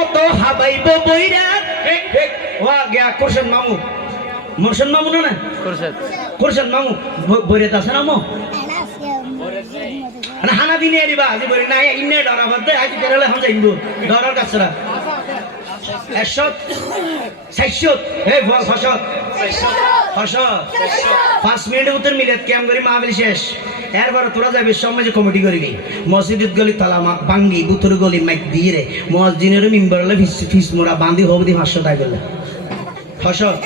মতো হাবাইব বইরা ওয়া গিয়া কোরশন মামু মোরশন মামু না কোরশন মামু বইরে আছে না মো না হানা দিনে দিবা আজি বইরে নাই ইন্নে ডরা বদে আজি তেরালে হাম যাইব ডরার কাছরা 100 হে বল ফসত 5 মিনিটের ভিতর মিলাত ক্যাম করি মাহফিল শেষ এরপর তোরা যাবি সমাজে কমিটি করিবি মসজিদ গলি তালা বাঙ্গি বুতুর গলি মাইক দিয়ে রে মসজিদের মিম্বরলে ফিস মোরা বাঁধি হবদি 500 টাকা করলে ফসত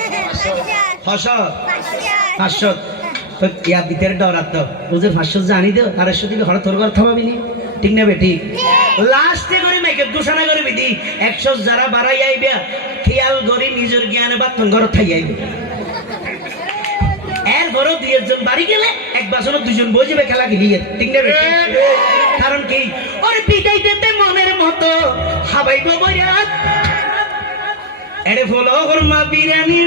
500 তো ইয়া ভিতরে ডরাত তো বুঝে 500 জানি দে আর 100 দিকে হঠাৎ তোর ঘর থামাবি নি ঠিক না বে ঠিক লাস্টে করে মাইকে দোষণা করে বিধি 100 যারা বাড়াই আইবে খেয়াল করে নিজের জ্ঞানে বাতন ঘর থাই আইবে এর ঘর দুই একজন বাড়ি গেলে এক বাসনে দুজন বই যাবে খেলা খেলিয়ে ঠিক না বে কারণ কি ওরে পিটাই দিতে মনের মতো হাবাইব বইরাত এরে ফলো হরমা বিরিয়ানি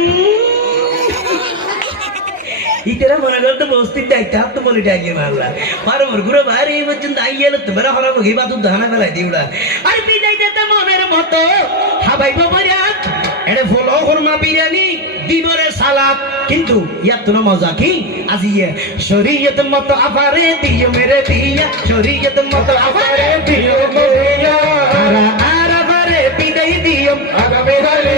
ইতেরা মনে করতে বস্তির দায়িত্ব হাত তো বলি ডাকিয়ে মারলা পারো মোর ঘুরে বাইরে এই পর্যন্ত আইয়ে তো বেড়া হরা বগি বাতু ধানা ফেলাই দিউড়া আর পিটাই দিতে মনের মতো হাবাইব বইরাত এরে ফলো হরমা বিরিয়ানি দিবরে সালাত কিন্তু ইয়াত তো মজা কি আজিয়ে শরীয়ত মত আফারে দিও মেরে বিয়া শরীয়ত মত আফারে দিও মেরে বিয়া আরা আরা বারে পিটাই দিও আগা মেরে